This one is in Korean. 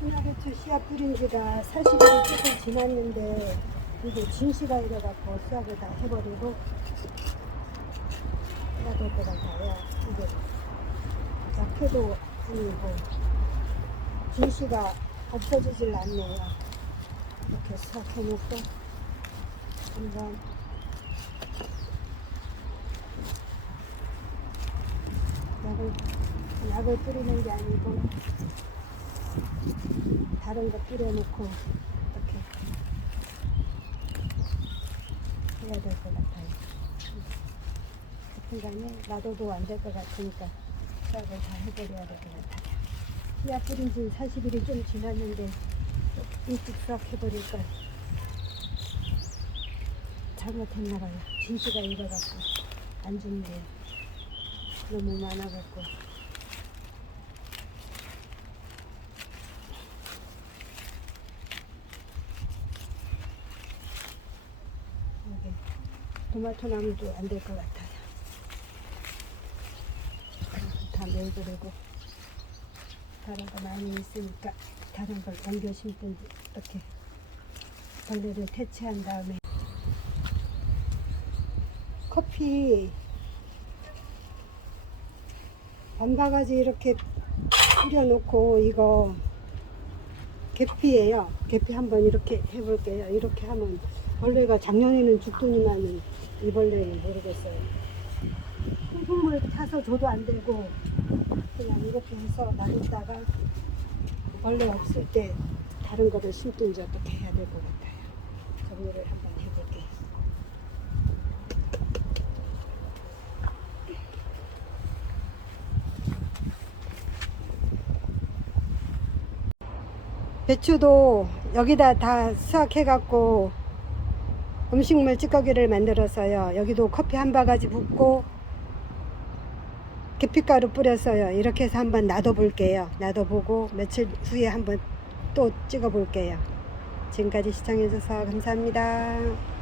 순하배추 씨앗 뿌린 지가 40일 조금 지났는데 이게 진시가 이래갖고 수확을 다 해버리고 해야 될 것 같아요. 이게 약해도 아니고 진시가 없어지질 않네요. 이렇게 수확해놓고 한번 약을, 약을 뿌리는 게 아니고 다른 거 뿌려놓고 이렇게 해야 될 것 같아요. 하여튼간에 놔둬도 안 될 것 같으니까 수확을 다 해버려야 될 것 같아요. 씨앗 뿌린 지 40일이 좀 지났는데 일찍 수확해버릴까 잘못했나봐요. 진시가 익어갖고 안 좋네요. 너무 많아갖고. 여기 토마토 나무도 안 될 것 같아요. 다 내버리고 다른 거 많이 있으니까 다른 걸 옮겨 심든지 이렇게 벌레를 퇴치한 다음에 커피 반바가지 이렇게 뿌려놓고 이거 계피예요. 계피 한번 이렇게 해볼게요. 이렇게 하면 벌레가 작년에는 죽더니만은 이 벌레는 모르겠어요. 흙물 타서 줘도 안 되고 그냥 이렇게 해서 놔뒀다가 벌레 없을 때 다른 거를 심든지 어떻게 해야 될 것 같아요. 정리를 한번 해볼게요. 배추도 여기다 다 수확해갖고 음식물 찌꺼기를 만들었어요. 여기도 커피 한 바가지 붓고 계피가루 뿌렸어요. 이렇게 해서 한번 놔둬볼게요. 놔둬보고 며칠 후에 한번 또 찍어볼게요. 지금까지 시청해주셔서 감사합니다.